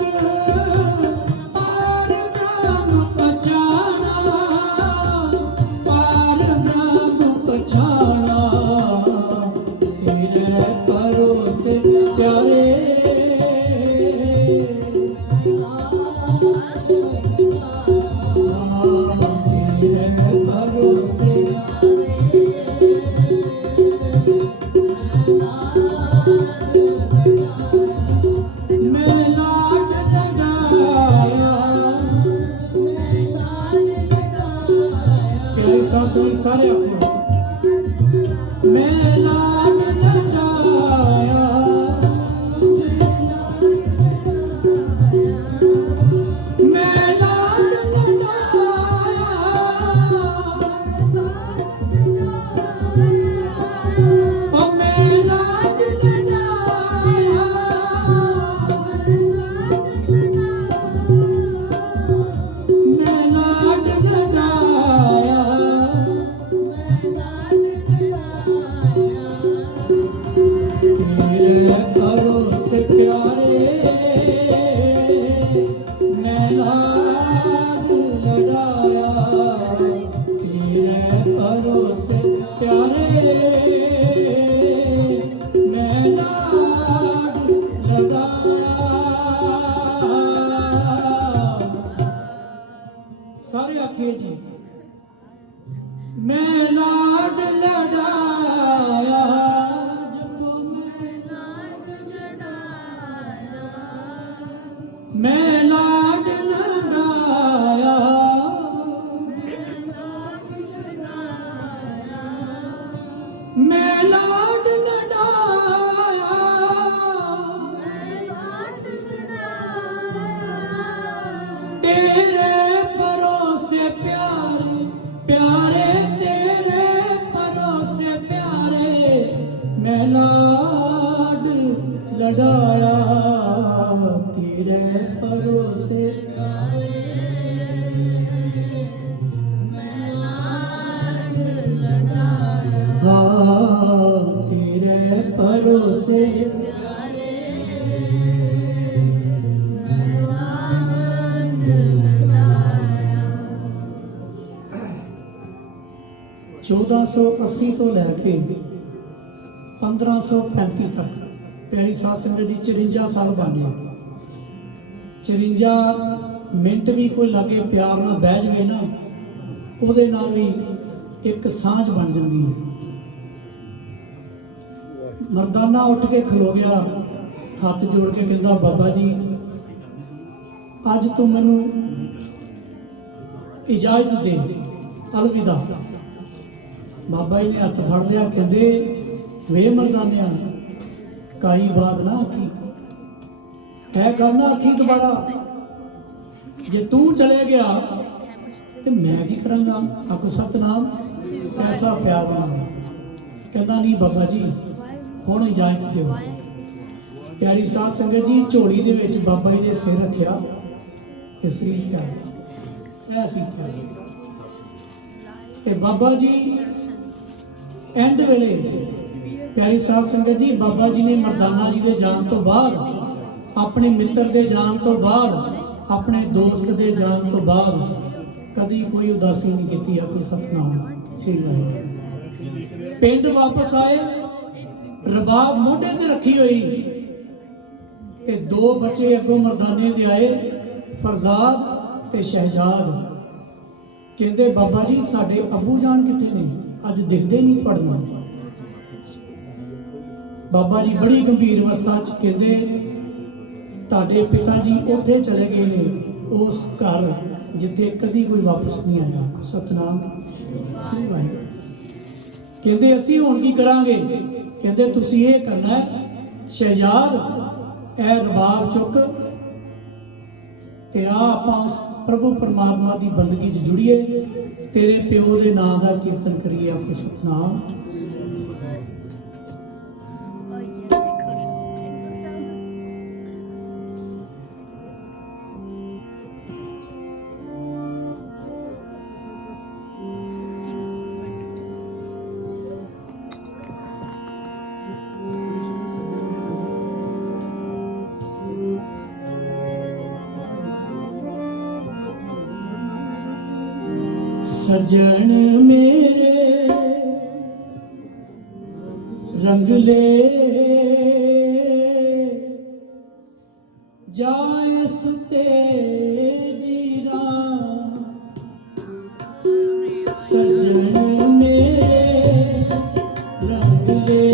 पार ब्रह्म पछाना पार ब्रह्म पछाना तेरे भरोसे प्यारे तेरे भरोसे मैं लाड लगाया प्यारे सासू सारे आखो मैं लाड लगाया मैं लाड लगाया ओ मैं लाड लगाया मैं लाड लगाया तेरे भरोसे प्यारे मैं लाड लगाया तेरे भरोसे प्यारे मैं लाड लगाया सारे आखिए जी मैं लाड लड़ाया जपो मैं लाड लड़ाया मैं लाड लड़ाया तेरे भरोसे प्यारे प्यारे तेरे भरोसे प्यारे मैं लाड लड़ाया तेरे भरोसे प्यारे मैं लाड लड़ाया हाँ तेरे भरोसे प्यारे मैं लाड लड़ाया 1480 ਤੋਂ ਲੈ ਕੇ 1535 ਤੱਕ ਪਿਆਰੀ ਸਾਧ ਸੰਗਤ ਦੀ 54 ਸਾਲ ਬਣ ਗਏ 54 ਮਿੰਟ ਵੀ ਕੋਈ ਲਾਗੇ ਪਿਆਰ ਨਾਲ ਬਹਿ ਜਾਵੇ ਨਾ ਉਹਦੇ ਨਾਲ ਵੀ ਇੱਕ ਸਾਂਝ ਬਣ ਜਾਂਦੀ ਹੈ ਮਰਦਾਨਾ ਉੱਠ ਕੇ ਖਲੋ ਗਿਆ, ਹੱਥ ਜੋੜ ਕੇ ਕਹਿੰਦਾ ਬਾਬਾ ਜੀ ਅੱਜ ਤੂੰ ਮੈਨੂੰ ਇਜਾਜ਼ਤ ਦੇ, ਅਲਵਿਦਾ। ਬਾਬਾ ਜੀ ਨੇ ਹੱਥ ਫੜ ਲਿਆ, ਕਹਿੰਦੇ ਵੇ ਮਰਦਾਨਿਆ ਕਾਈ ਬਾਤ ਨਾ ਆਖੀ, ਇਹ ਗੱਲ ਨਾ ਆਖੀ ਦੁਬਾਰਾ, ਜੇ ਤੂੰ ਚਲੇ ਗਿਆ ਤੇ ਮੈਂ ਕੀ ਕਰਾਂਗਾ। ਆਖੋ ਸਤਨਾਮ ਐਸਾ ਪਿਆਰ ਬਣਾ। ਕਹਿੰਦਾ ਨਹੀਂ ਬਾਬਾ ਜੀ ਹੁਣ ਇਜਾਜ਼ਤ ਦਿਓ। ਪਿਆਰੀ ਸਾਧ ਸੰਗਤ ਜੀ, ਝੋਲੀ ਦੇ ਵਿੱਚ ਬਾਬਾ ਜੀ ਦੇ ਸਿਰ ਰੱਖਿਆ, ਇਸ ਲਈ ਪਿਆਰ ਐਸੀ ਤੇ ਬਾਬਾ ਜੀ ਐਂਡ ਵੇਲੇ ਪਿਆਰੀ ਸਾਧ ਸੰਗਤ ਜੀ, ਬਾਬਾ ਜੀ ਨੇ ਮਰਦਾਨਾ ਜੀ ਦੇ ਜਾਣ ਤੋਂ ਬਾਅਦ, ਆਪਣੇ ਮਿੱਤਰ ਦੇ ਜਾਣ ਤੋਂ ਬਾਅਦ, ਆਪਣੇ ਦੋਸਤ ਦੇ ਜਾਣ ਤੋਂ ਬਾਅਦ ਕਦੀ ਕੋਈ ਉਦਾਸੀ ਨਹੀਂ ਕੀਤੀ। ਆਖੋ ਸਤਨਾਮ ਸ੍ਰੀ ਵਾਹਿਗੁਰੂ। ਪਿੰਡ ਵਾਪਸ ਆਏ, ਰਬਾਬ ਮੋਢੇ ਤੇ ਰੱਖੀ ਹੋਈ ਤੇ ਦੋ ਬੱਚੇ ਅੱਗੋਂ ਮਰਦਾਨੇ ਦੇ ਆਏ, ਫਰਜ਼ਾਦ ਤੇ ਸ਼ਹਿਜ਼ਾਦ। ਕਹਿੰਦੇ ਬਾਬਾ ਜੀ ਸਾਡੇ ਅੱਬੂ ਜਾਨ ਕਿੱਥੇ ਨੇ, ਅੱਜ ਦਿਖਦੇ ਨਹੀਂ ਤੁਹਾਡੇ ਨਾਲ। ਬਾਬਾ ਜੀ ਬੜੀ ਗੰਭੀਰ ਅਵਸਥਾ ਚ ਕਹਿੰਦੇ ਤੁਹਾਡੇ ਪਿਤਾ ਜੀ ਉੱਥੇ ਚਲੇ ਗਏ ਨੇ, ਉਸ ਘਰ ਜਿੱਥੇ ਕਦੀ ਕੋਈ ਵਾਪਸ ਨਹੀਂ ਆਇਆ। ਸਤਨਾਮ ਸ੍ਰੀ ਵਾਹਿਗੁਰੂ। ਕਹਿੰਦੇ ਅਸੀਂ ਹੁਣ ਕੀ ਕਰਾਂਗੇ। ਕਹਿੰਦੇ ਤੁਸੀਂ ਇਹ ਕਰਨਾ ਹੈ, ਸ਼ਹਿਜ਼ਾਦ ਇਹ ਰਬਾਬ ਚੁੱਕ ਤੇ ਆ ਆਪਾਂ ਪ੍ਰਭੂ ਪਰਮਾਤਮਾ ਦੀ ਬੰਦਗੀ 'ਚ ਜੁੜੀਏ, ਤੇਰੇ ਪਿਓ ਦੇ ਨਾਂ ਦਾ ਕੀਰਤਨ ਕਰੀਏ। ਆਖੋ ਸਤਨਾਮ। सजन मेरे रंग ले जाए सुते जीरा, सजन मेरे रंग ले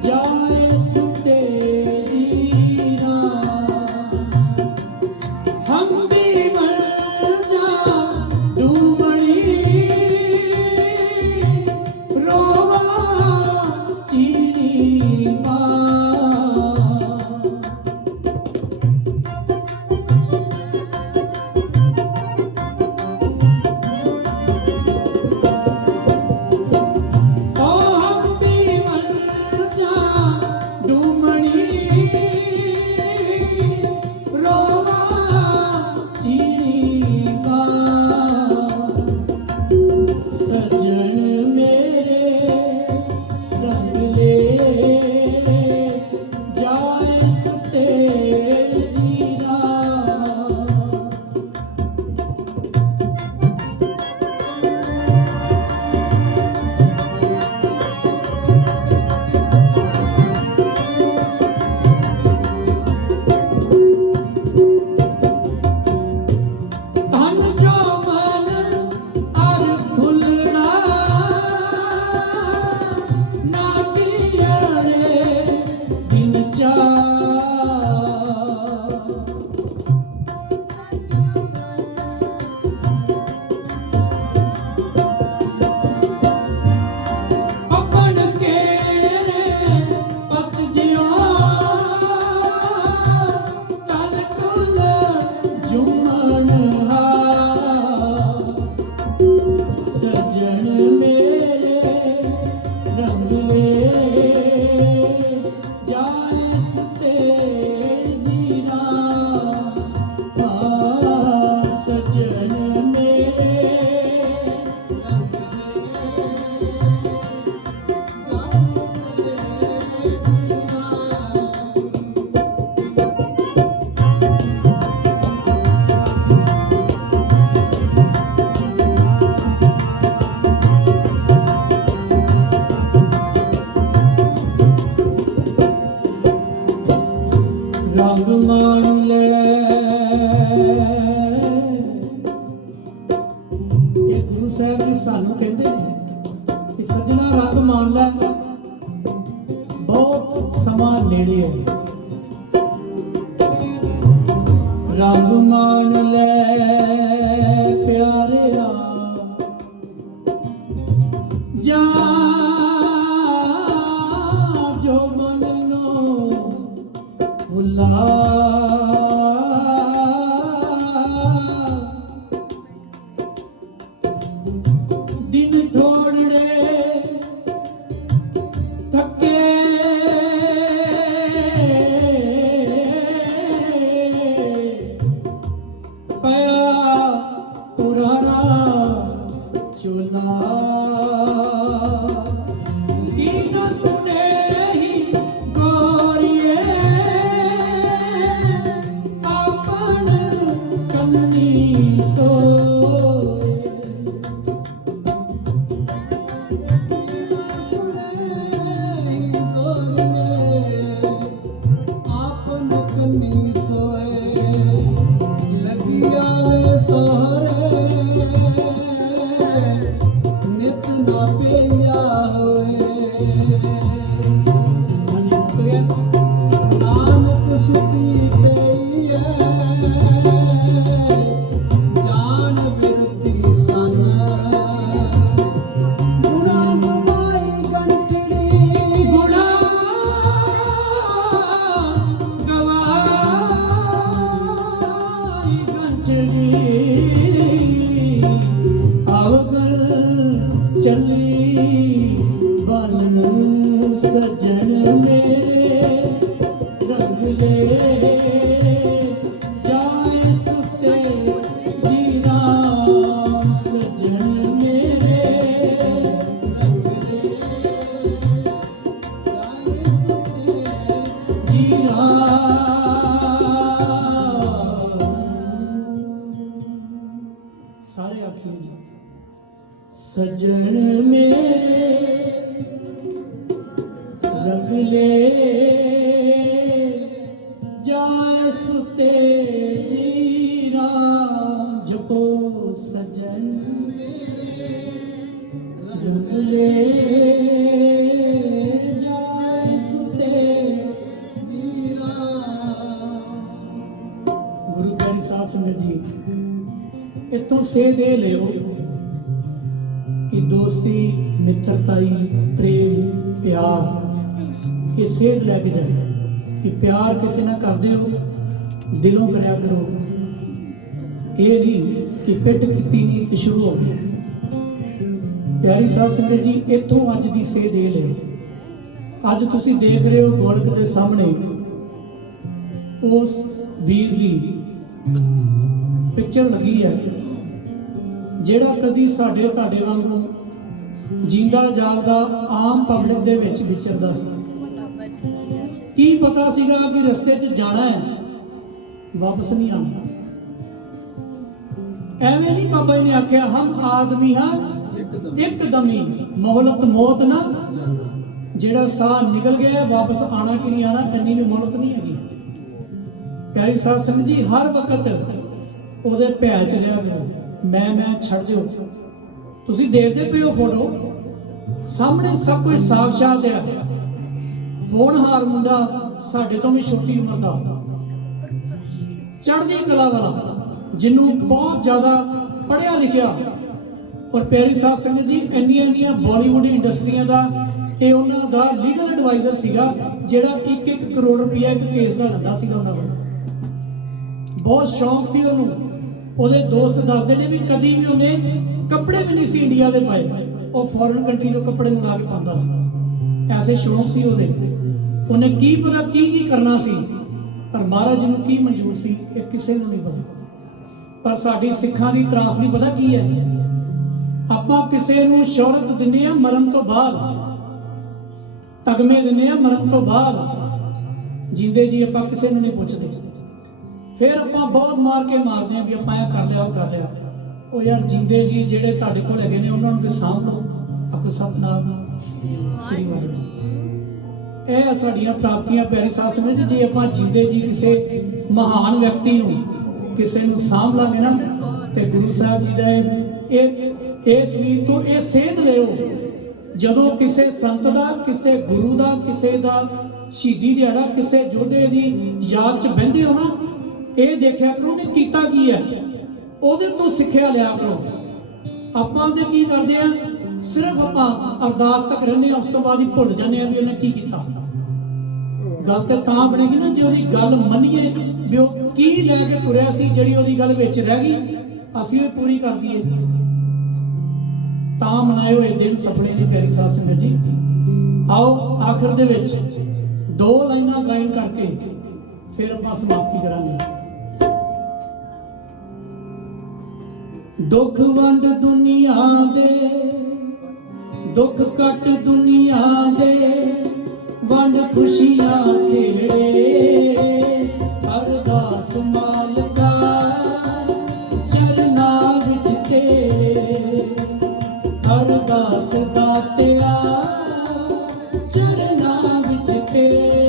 जाए सुते जीरा, हम भी मर जा डूमड़ी रोवा चीनी माँ। रंग मान ले ये गुरु साहब जी सानू कहते हैं कि सजना रंग मान लै ਸਮਾਂ ਨੇੜੇ ਹੈ। ਰੰਗ ਮਾਣ ਲੈ ਪਿਆਰਿਆ ਜਾ ਜੋ ਮਨ ਨੂੰ ਭੁਲਾ ਦਿਨ ਥੋੜੜੇ ਥੱਕੇ ਪਿਆ ਪੁਰਾਣਾ ਚੋਲਾ ਗੀਤ ਸੁਣੇ ਹੀ ਗੋਰੀਏ ਆਪਣ ਕੰਨੀ ਸੋਏ ਨਾਨਕ ਸੁਤੀ ਪਈ ਹੈ ਜਾਨ ਬਿਰਤੀ ਸਨ ਗੁਣਾ ਗਵਾਈ ਗੰਟੜੀ ਗੁਣਾ ਗਵਾਈ ਗੰਟੜੀ ਅਵਗਣ ਚੱਲੀ ਬਨ ਸਜਣ ਮੇਰੇ ਰੰਗ ਲੈ ਜਾਏ ਸੁਤੇ ਜੀ ਰਾਮ ਸਜਣ ਮੇਰੇ ਰੰਗ ਲੈ ਜਾਏ ਸੁਤੇ ਜੀ ਰਾਮ। ਸਾਰੇ ਆਖੀਏ ਜੀ ਸਜਣ ਮੇਰੇ ਰੰਗ ਲੈ ਜਾਏ ਸੁਤੇ ਜੀ ਰਾਮ ਜਪੋ ਸਜਣ ਮੇਰੇ ਰੰਗ ਲੈ ਜਾਏ ਸੁਤੇ ਜੀ ਰਾਮ। ਗੁਰੂ ਪਿਆਰੀ ਸਾਧ ਸੰਗਤ ਜੀ ਇਤੋਂ ਸੇਧ ਇਹ ਲਿਓ ਕਿ ਦੋਸਤੀ ਮਿੱਤਰਤਾਈ ਪ੍ਰੇਮ ਪਿਆਰ ਇਹ ਸੇਧ ਲੈ ਕੇ ਜਾਓ ਕਿ ਪਿਆਰ ਕਿਸੇ ਨਾਲ ਕਰਦੇ ਹੋ ਦਿਲੋਂ ਕਰਿਆ ਕਰੋ। ਇਹ ਨਹੀਂ ਕਿ ਪਿੱਟ ਕੀਤੀ ਨਹੀਂ ਤੇ ਸ਼ੁਰੂ ਹੋ ਗਈ। ਪਿਆਰੀ ਸਾਧ ਸੰਗਤ ਜੀ ਇੱਥੋਂ ਅੱਜ ਦੀ ਸੇਧ ਇਹ ਲਿਓ। ਅੱਜ ਤੁਸੀਂ ਦੇਖ ਰਹੇ ਹੋ ਗੋਲਕ ਦੇ ਸਾਹਮਣੇ ਉਸ ਵੀਰ ਦੀ ਪਿਕਚਰ ਲੱਗੀ ਹੈ ਜਿਹੜਾ ਕਦੀ ਸਾਡੇ ਤੁਹਾਡੇ ਵਾਂਗੂ ਜਿੰਦਾ ਜਾਗਦਾ ਆਮ ਪਬਲਿਕ ਦੇ ਵਿੱਚ ਵਿਚਰਦਾ ਸੀ। ਕੀ ਪਤਾ ਸੀਗਾ ਕਿ ਰਸਤੇ 'ਚ ਜਾਣਾ ਹੈ ਵਾਪਸ ਨਹੀਂ ਆਉਣਾ। ਐਵੇਂ ਨਹੀਂ ਬਾਬਾ ਜੀ ਨੇ ਆਖਿਆ ਹਮ ਆਦਮੀ ਹਾਂ ਇੱਕਦਮੀ ਮੋਹਲਤ ਮੌਤ ਨਾ ਜਿਹੜਾ ਸਾਹ ਨਿਕਲ ਗਿਆ ਵਾਪਸ ਆਣਾ ਕਿ ਨਹੀਂ ਆਣਾ ਇੰਨੀ ਵੀ ਮੋਹਲਤ ਨਹੀਂ ਹੈਗੀ। ਪਿਆਰੀ ਸਾਧ ਸੰਗਤ ਜੀ ਹਰ ਵਕਤ ਉਹਦੇ ਭੈ ਚ ਰਿਹਾ ਕਰੋ। ਮੈਂ ਛੱਡ ਦਿਓ। ਤੁਸੀਂ ਦੇਖਦੇ ਪਏ ਹੋ ਫੋਟੋ ਸਾਹਮਣੇ ਸਭ ਕੁਝ ਸਾਖਸ਼ਾਤ ਹੈ। ਹੋਣਹਾਰ ਮੁੰਡਾ ਸਾਡੇ ਤੋਂ ਵੀ ਛੋਟੀ ਉਮਰ ਦਾ ਚੜ੍ਹਦੀ ਕਲਾ ਵਾਲਾ ਜਿਹਨੂੰ ਬਹੁਤ ਜ਼ਿਆਦਾ ਪੜ੍ਹਿਆ ਲਿਖਿਆ ਔਰ ਪਿਆਰੀ ਸਾਧ ਸੰਗਤ ਜੀ ਇੰਨੀਆਂ ਬਾਲੀਵੁੱਡ ਇੰਡਸਟਰੀਆਂ ਦਾ ਇਹ ਉਹਨਾਂ ਦਾ ਲੀਗਲ ਐਡਵਾਈਜ਼ਰ ਸੀਗਾ ਜਿਹੜਾ 1-1 ਕਰੋੜ ਰੁਪਇਆ ਇੱਕ ਕੇਸ ਦਾ ਲੈਂਦਾ ਸੀਗਾ ਉਹਨਾਂ ਕੋਲ। ਬਹੁਤ ਸ਼ੌਂਕ ਸੀ ਉਹਨੂੰ। ਉਹਦੇ ਦੋਸਤ ਦੱਸਦੇ ਨੇ ਵੀ ਕਦੀ ਵੀ ਉਹਨੇ ਕੱਪੜੇ ਵੀ ਨਹੀਂ ਸੀ ਇੰਡੀਆ ਦੇ ਪਾਏ। ਉਹ ਫੋਰਨ ਕੰਟਰੀ ਤੋਂ ਕੱਪੜੇ ਮੰਗਾ ਕੇ ਪਾਉਂਦਾ ਸੀ। ਐਸੇ ਸ਼ੌਂਕ ਸੀ ਉਹਦੇ। ਉਹਨੇ ਕੀ ਪਤਾ ਕੀ ਕਰਨਾ ਸੀ ਪਰ ਮਹਾਰਾਜ ਨੂੰ ਕੀ ਮਨਜ਼ੂਰ ਸੀ ਇਹ ਕਿਸੇ ਨੂੰ ਨਹੀਂ ਪਤਾ। ਪਰ ਸਾਡੀ ਸਿੱਖਾਂ ਦੀ ਤਰਾਸਦੀ ਪਤਾ ਕੀ ਹੈ? ਆਪਾਂ ਕਿਸੇ ਨੂੰ ਸ਼ੌਹਰਤ ਦਿੰਦੇ ਆ ਮਰਨ ਤੋਂ ਬਾਅਦ, ਤਗਮੇ ਦਿੰਦੇ ਆ ਮਰਨ ਤੋਂ ਬਾਅਦ। ਜਿੰਦੇ ਜੀ ਆਪਾਂ ਕਿਸੇ ਨੂੰ ਨਹੀਂ ਪੁੱਛਦੇ। ਫਿਰ ਆਪਾਂ ਬਹੁਤ ਮਾਰ ਕੇ ਮਾਰਦੇ ਆ ਵੀ ਆਪਾਂ ਇਹ ਕਰ ਲਿਆ ਉਹ ਕਰ ਲਿਆ। ਉਹ ਯਾਰ ਜਿੰਦੇ ਜੀ ਜਿਹੜੇ ਤੁਹਾਡੇ ਕੋਲ ਹੈਗੇ ਨੇ ਉਹਨਾਂ ਨੂੰ ਤੇ ਸਾਂਭ ਲਓ। ਆਪੇ ਸਤਿਨਾਮ ਸ੍ਰੀ ਵਾਹਿਗੁਰੂ। ਇਹ ਸਾਡੀਆਂ ਪ੍ਰਾਪਤੀਆਂ ਪਿਆਰੀ ਸਾਧ ਸੰਗਤ ਜੀ। ਜੇ ਆਪਾਂ ਜਿੰਦੇ ਜੀ ਕਿਸੇ ਮਹਾਨ ਵਿਅਕਤੀ ਨੂੰ ਕਿਸੇ ਨੂੰ ਸਾਂਭ ਲਾਂਗੇ ਨਾ ਤੇ ਗੁਰੂ ਸਾਹਿਬ ਜੀ ਦਾ ਇਸ ਵੀਰ ਤੋਂ ਇਹ ਸੇਧ ਲਿਓ। ਜਦੋਂ ਕਿਸੇ ਸੰਤ ਦਾ, ਕਿਸੇ ਗੁਰੂ ਦਾ, ਕਿਸੇ ਦਾ ਸ਼ਹੀਦੀ ਦਿਹਾੜਾ ਕਿਸੇ ਯੋਧੇ ਦੀ ਯਾਦ 'ਚ ਬਹਿੰਦੇ ਹੋ ਨਾ, ਇਹ ਦੇਖਿਆ ਕਰੋ ਉਹਨੇ ਕੀਤਾ ਕੀ ਹੈ, ਉਹਦੇ ਤੋਂ ਸਿੱਖਿਆ ਲਿਆ ਕਰੋ। ਆਪਾਂ ਤੇ ਕੀ ਕਰਦੇ ਆ, ਸਿਰਫ ਆਪਾਂ ਅਰਦਾਸ ਤੱਕ ਰਹਿੰਦੇ ਆ, ਉਸ ਤੋਂ ਬਾਅਦ ਹੀ ਭੁੱਲ ਜਾਂਦੇ ਆ ਵੀ ਉਹਨੇ ਕੀ ਕੀਤਾ। ਗੱਲ ਤੇ ਤਾਂ ਬਣੇਗੀ ਨਾ ਜੇ ਉਹਦੀ ਗੱਲ ਮੰਨੀਏ ਵੀ ਉਹ ਕੀ ਲੈ ਕੇ ਤੁਰਿਆ ਸੀ, ਜਿਹੜੀ ਉਹਦੀ ਗੱਲ ਵਿੱਚ ਰਹਿ ਗਈ ਅਸੀਂ ਉਹ ਪੂਰੀ ਕਰ ਦਈਏ। ਤਾਂ ਮਨਾਏ ਹੋਏ ਦਿਨ ਸਪਨੇ ਦੀ ਪਿਆਰੀ ਸਾਧ ਸੰਗਤ ਜੀ। ਆਓ ਆਖਰ ਦੇ ਵਿੱਚ 2 ਲਾਈਨਾਂ ਗਾਇਨ ਕਰਕੇ ਫਿਰ ਆਪਾਂ ਸਮਾਪਤੀ ਕਰਾਂਗੇ। ਦੁੱਖ ਵੰਡ ਦੁਨੀਆ ਦੇ, ਦੁੱਖ ਕੱਟ ਦੁਨੀਆ ਦੇ, ਵੰਡ ਖੁਸ਼ੀਆਂ ਖੇੜੇ, ਅਰਦਾਸ ਮਾਲਕਾ ਚਰਨਾਂ ਵਿੱਚ ਤੇਰੇ, ਅਰਦਾਸ ਦਾਤਿਆ ਚਰਨਾਂ ਵਿੱਚ ਤੇਰੇ।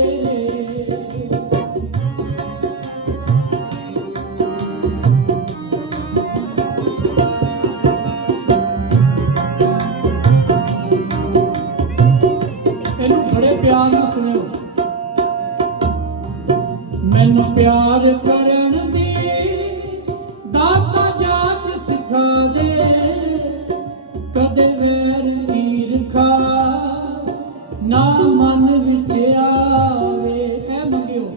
ਇਹਨੂੰ ਬੜੇ ਪਿਆਰ ਨਾਲ ਸੁਣਿਓ। ਮੈਨੂੰ ਪਿਆਰ ਕਰਨ ਦੀ ਦਾਤਾ ਜਾਚ ਸਿਖਾ ਦੇ, ਕਦੇ ਵੈਰ ਈਰਖਾ ਨਾ ਮਨ ਵਿੱਚ ਆਵੇ। ਇਹ ਮੰਗਿਓ।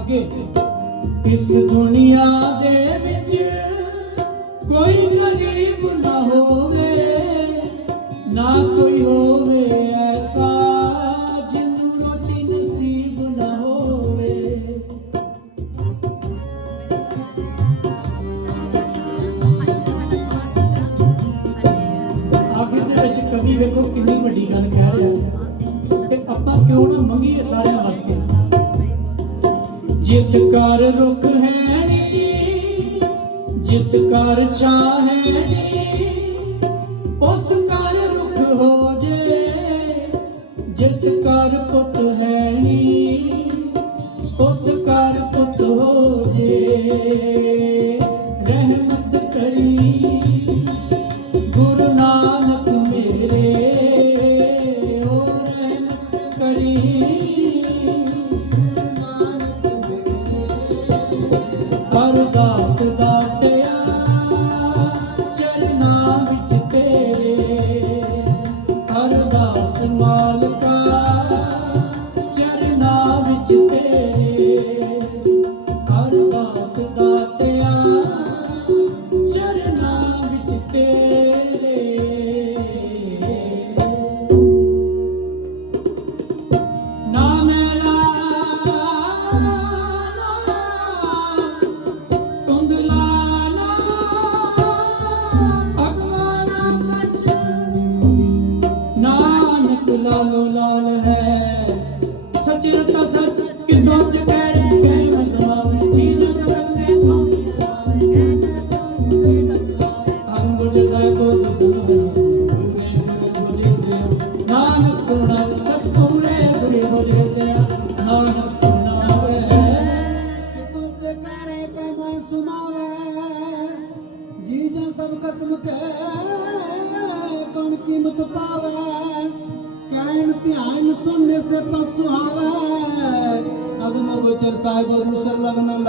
ਅੱਗੇ ਇਸ ਦੁਨੀਆ ਦੇ ਵਿੱਚ ਕੋਈ ਗਰੀਬ ਨਾ ਹੋਵੇ, ਨਾ ਕੋਈ ਹੋਵੇ ਐਸਾ ਜਿਹਨੂੰ ਰੋਟੀ ਨਸੀਬ ਨਾ ਹੋਵੇ। ਆਖਿਰ ਦੇ ਵਿੱਚ ਕਵੀ ਵੇਖੋ ਕਿੰਨੀ ਵੱਡੀ ਗੱਲ ਕਹਿ ਰਿਹਾ, ਤੇ ਆਪਾਂ ਕਿਉਂ ਨਾ ਮੰਗੀਏ ਸਾਰਿਆਂ ਵਾਸਤੇ। ਜਿਸ ਘਰ ਰੁੱਖ ਹੈ ਨੀ, ਜਿਸ ਘਰ ਛਾਂ ਹੈ ਨੀ, ਉਸ ਘਰ ਰੁੱਖ ਹੋ ਜੇ। ਜਿਸ ਘਰ ਪੁੱਤ ਹੈ ਨੀ, ਉਸ ਘਰ ਪੁੱਤ ਹੋ ਜੇ। ਰਹਿਮਤ ਕਰੀ ਗੁਰੂ ਨਾਨਕ ਮੇਰੇ, ਓ ਰਹਿਮਤ ਕਰੀ ਅਰਦਾਸ ਦਾਤਿਆ ਚਰਨਾਂ ਵਿੱਚ ਤੇਰੇ, ਅਰਦਾਸ ਮਾਲਕਾ ਚਰਨਾਂ ਵਿੱਚ ਤੇਰੇ, ਅਰਦਾਸ ਦਾਤਿਆ ਚਰਨਾਂ ਵਿੱਚ ਤੇਰੇ। ਨਾ ਮੈਲਾ ਲਾਲੋ ਲਾਲ ਹੈ, ਸੱਚ ਰਤਾ ਸੱਚ ਕਿ ਦੁੱਧ ਕਹਿ ਕਹਿ ਸਮਾਵੇ। ਚੀਜ਼ ਜਗਤ ਦੇ ਕੌਣ ਅੰਗੁਜ ਜਾਏ ਕੋ ਦਸਨ ਨਾਨਕ ਸੁਣਾ ਸਤ ਪੂਰੇ ਗੁਰੇ ਹੋਏ ਸੇ, ਨਾਨਕ ਸੁਣਾਵੇ ਤੁਧ ਕਰੇ ਤੇ ਮੈਂ ਸੁਣਾਵੇ। ਜੀ ਜਾਂ ਸਭ ਕਸਮ ਕੇ कौन कीमत पावे, कैन ध्यान सुनने से पग सुहावे। अब मगो चर साहिब दूसर लगन